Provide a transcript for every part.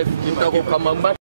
chef Kitako Kamamba.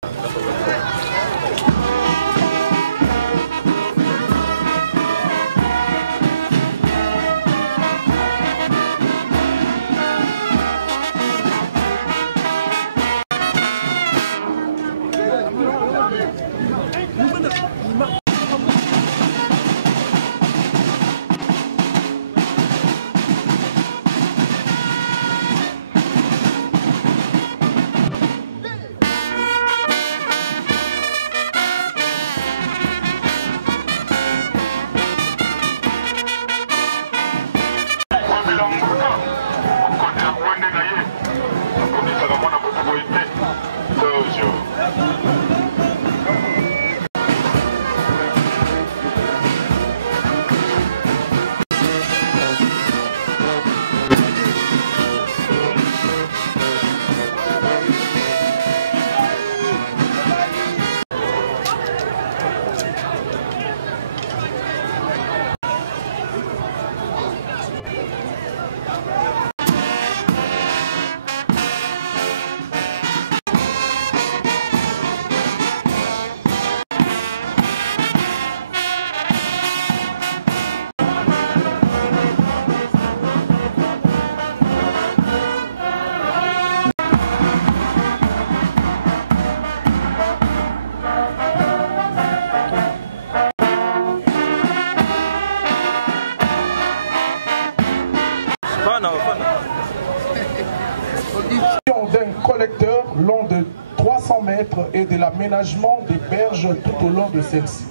D'un collecteur long de 300 mètres et de l'aménagement des berges tout au long de celle-ci.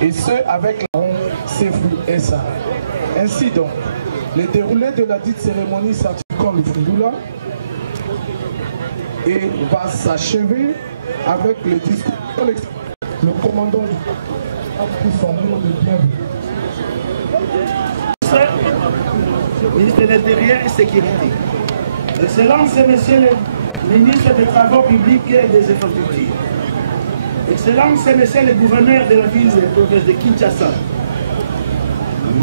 Et ce, avec la ronde Sefu SA. Ainsi donc, le déroulé de la dite cérémonie s'articule le Fungula et va s'achever avec le discours collectif. Le commandant du pour son nom de bienvenue. Ministre de l'Intérieur et Sécurité. Excellences et Messieurs les ministres des Travaux publics et des Infrastructures. Excellences et Messieurs les gouverneurs de la ville et province de Kinshasa.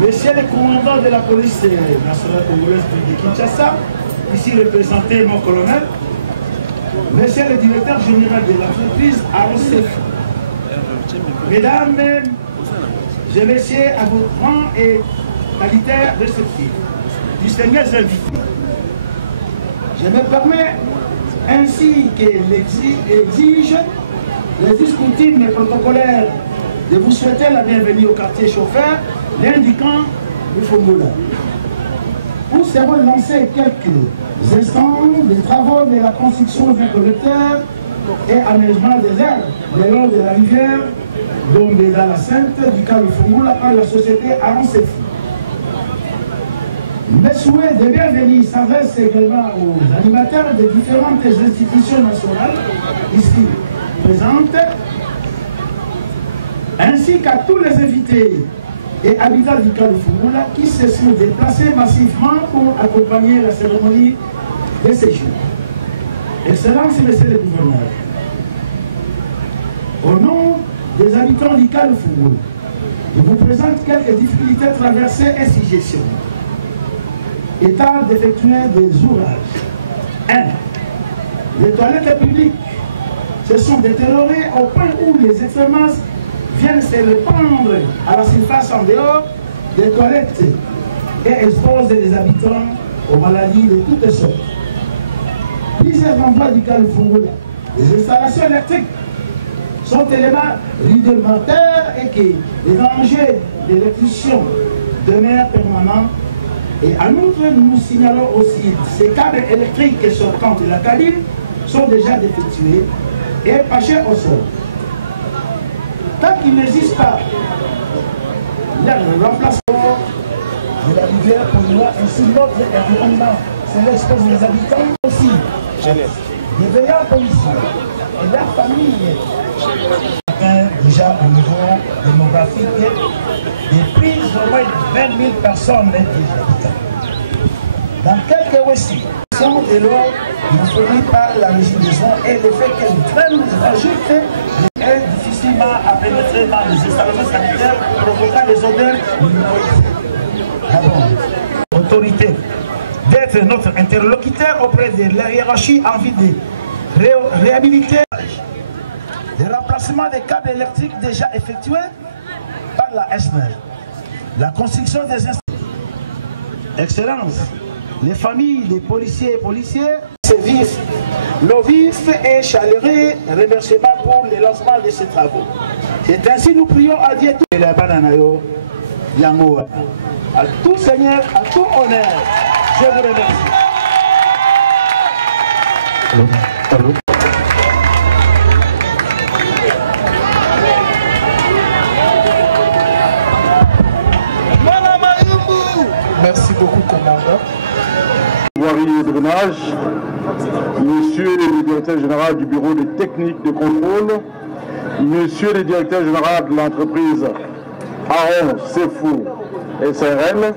Messieurs les commandants de la police nationale congolaise de Kinshasa, ici représenté mon colonel. Monsieur le directeur général de l'entreprise AOCF. Mesdames, et messieurs, à vos rangs et qualités respectives, distingués invités. Je me permets, ainsi que l'exige les discoutimes protocolaires, de vous souhaiter la bienvenue au quartier chauffeur, l'indiquant du Fungula. Où seront lancés quelques instants des travaux de la construction d'un collecteur et aménagement des aires le long de la rivière, dont dans la Sainte du Fungula par la société Aroncefi. Mes souhaits de bienvenue s'adressent également aux animateurs des différentes institutions nationales ici présentes, ainsi qu'à tous les invités et habitants du Fungula qui se sont déplacés massivement pour accompagner la cérémonie de ces jours. Excellences et Messieurs les gouverneurs, au nom des habitants du Fungula, je vous présente quelques difficultés traversées et suggestions. État d'effectuer des ouvrages. 1. Les toilettes publiques se sont détériorées au point où les excrémences viennent se répandre à la surface en dehors des toilettes et exposent les habitants aux maladies de toutes sortes. Plusieurs endroits du Fungula, les installations électriques sont éléments rudimentaires et que les dangers d'électrocution demeurent permanents. Et en outre, nous signalons aussi que ces câbles électriques sortant de la cabine sont déjà défectueux et pachés au sol. Tant qu'il n'existe pas le remplacement de la rivière pour nous, ainsi notre environnement, c'est l'expose des habitants aussi, des veillants policiers et leurs familles. Déjà au niveau démographique, de plus au moins 20 000 personnes des habitants. Dans quelques restrictions de l'eau nous fournies par la région des eaux et le fait qu'elle traîne ajoute est difficilement à pénétrer dans les installations sanitaires, provoquant des odeurs autorité d'être notre interlocuteur auprès de la hiérarchie en vue de réhabiliter le remplacement des câbles électriques déjà effectués par la SNEL, la construction des institutions. Excellence, les familles des policiers et policiers, nos vifs et chaleureux remerciements pour le lancement de ces travaux. C'est ainsi nous prions à Dieu tout. À tout Seigneur, à tout honneur, je vous remercie. Merci beaucoup, commandant. Voirie et drainage, monsieur le directeur général du bureau des techniques de contrôle, monsieur le directeur général de l'entreprise Aaron Sefou SRL,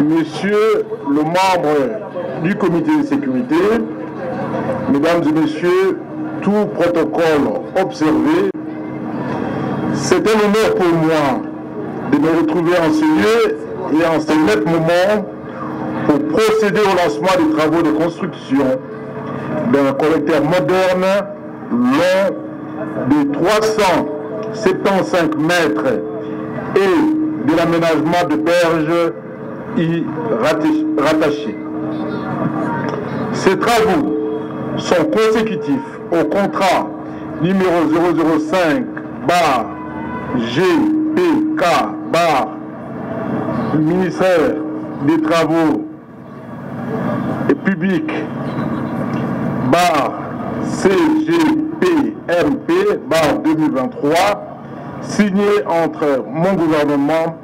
monsieur le membre du comité de sécurité, mesdames et messieurs, tout protocole observé, c'est un honneur pour moi de me retrouver en ce lieu et en ce net moment pour procéder au lancement des travaux de construction d'un collecteur moderne long de 375 mètres et de l'aménagement de berges y rattachées. Ces travaux sont consécutifs au contrat numéro 005/GPK ministère des Travaux publics CGPMP 2023 signé entre mon gouvernement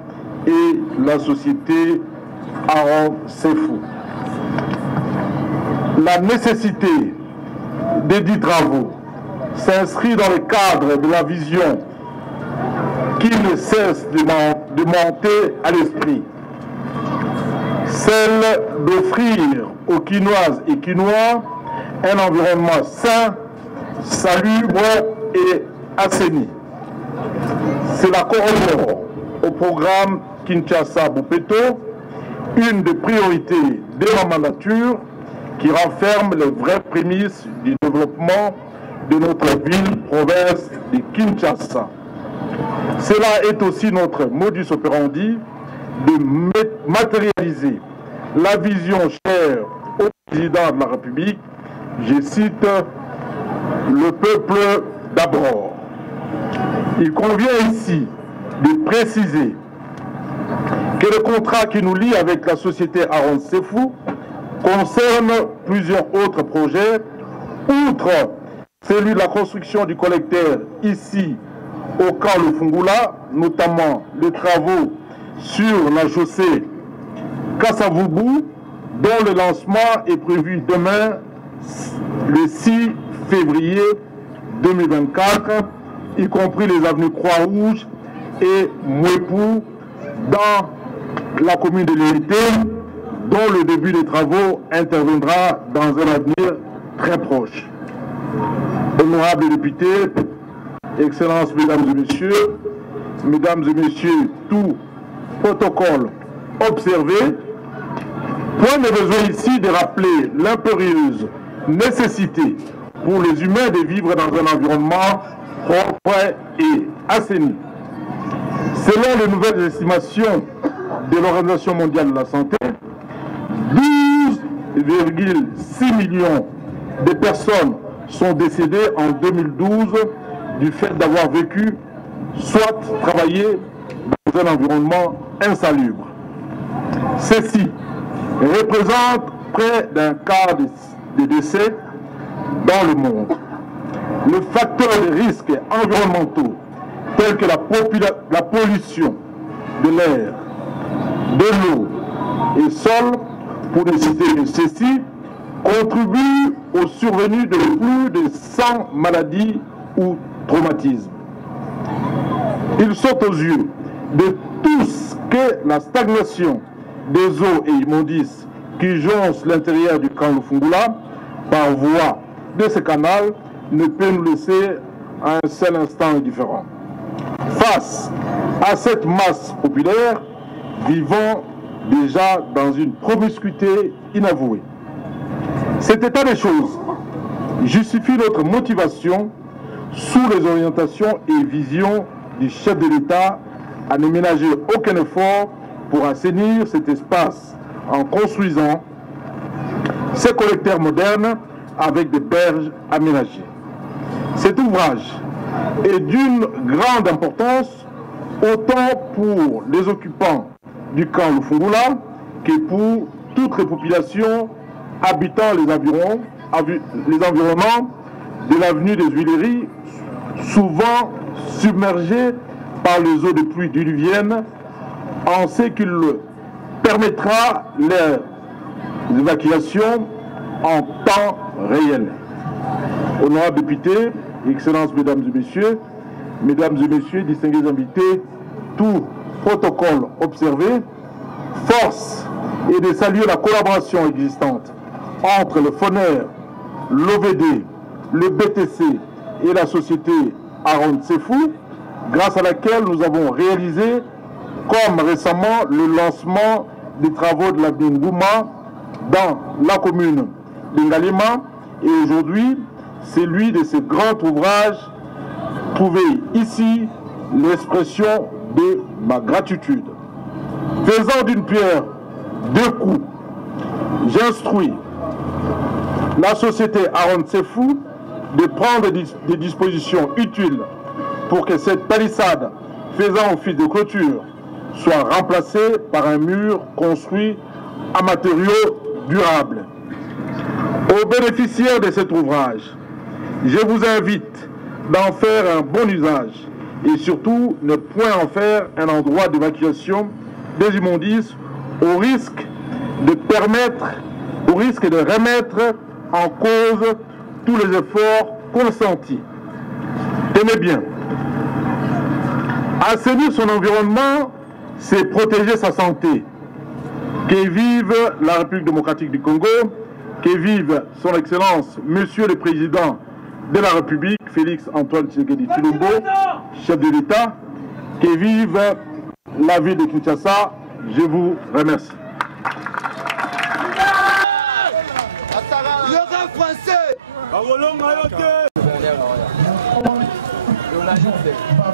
et la société Aaron Sefou. La nécessité des dits travaux s'inscrit dans le cadre de la vision qui ne cesse de monter à l'esprit, celle d'offrir aux Quinoises et Quinois un environnement sain, salubre et assaini. Cela corrobore au programme Kinshasa-Bopeto, une des priorités de ma mandature qui renferme les vraies prémices du développement de notre ville-province de Kinshasa. Cela est aussi notre modus operandi de matérialiser la vision chère au président de la République, je cite, le peuple d'abord. Il convient ici de préciser que le contrat qui nous lie avec la société Aaron Sefou concerne plusieurs autres projets, outre celui de la construction du collecteur ici au camp Le Fungula, notamment les travaux sur la chaussée Kassavubu, dont le lancement est prévu demain, le 6 février 2024, y compris les avenues Croix-Rouge et Mouepou, dans la commune de l'Unité, dont le début des travaux interviendra dans un avenir très proche. Honorables députés, Excellences, mesdames et messieurs, tout protocole observé, point de besoin ici de rappeler l'impérieuse nécessité pour les humains de vivre dans un environnement propre et assaini. Selon les nouvelles estimations de l'Organisation mondiale de la santé, 12,6 millions de personnes sont décédées en 2012 du fait d'avoir vécu, soit travaillé dans un environnement insalubre. Ceci représente près d'un quart des décès dans le monde. Le facteur de risques environnementaux tels que la pollution de l'air, de l'eau et sol, pour ne citer que ceci, contribue au survenu de plus de 100 maladies ou traumatismes. Il saute aux yeux de tous que la stagnation des eaux et immondices qui joncent l'intérieur du camp Lufungula par voie de ce canal ne peut nous laisser à un seul instant indifférent. Face à cette masse populaire, vivant déjà dans une promiscuité inavouée. Cet état des choses justifie notre motivation sous les orientations et visions du chef de l'État à ne ménager aucun effort pour assainir cet espace en construisant ces collecteurs modernes avec des berges aménagées. Cet ouvrage est d'une grande importance autant pour les occupants du camp Lufungula que pour toutes les populations habitant les environnements de l'avenue des Huileries, souvent submergées par les eaux de pluie diluviennes, en ce qu'il permettra leur évacuation en temps réel. Honorables députés, Excellences, Mesdames et Messieurs, distingués invités, tout protocole observé, force est de saluer la collaboration existante entre le FONER, l'OVD, le BTC et la société Aaron Sefou, grâce à laquelle nous avons réalisé, comme récemment, le lancement des travaux de l'avenue Ngouma dans la commune de Ngalema, et aujourd'hui, c'est lui de ce grand ouvrage trouvé ici l'expression de ma gratitude. Faisant d'une pierre deux coups, j'instruis la société Aaron Sefou de prendre des dispositions utiles pour que cette palissade faisant office de clôture soit remplacée par un mur construit en matériaux durables. Aux bénéficiaires de cet ouvrage, je vous invite d'en faire un bon usage et surtout ne point en faire un endroit d'évacuation des immondices au risque de remettre en cause tous les efforts consentis. Tenez bien, assainir son environnement, c'est protéger sa santé. Que vive la République démocratique du Congo, que vive son Excellence, Monsieur le Président de la République, Félix Antoine Tshisekedi Tshilombo, chef de l'État, que vive la ville de Kinshasa. Je vous remercie. Ainsi fait la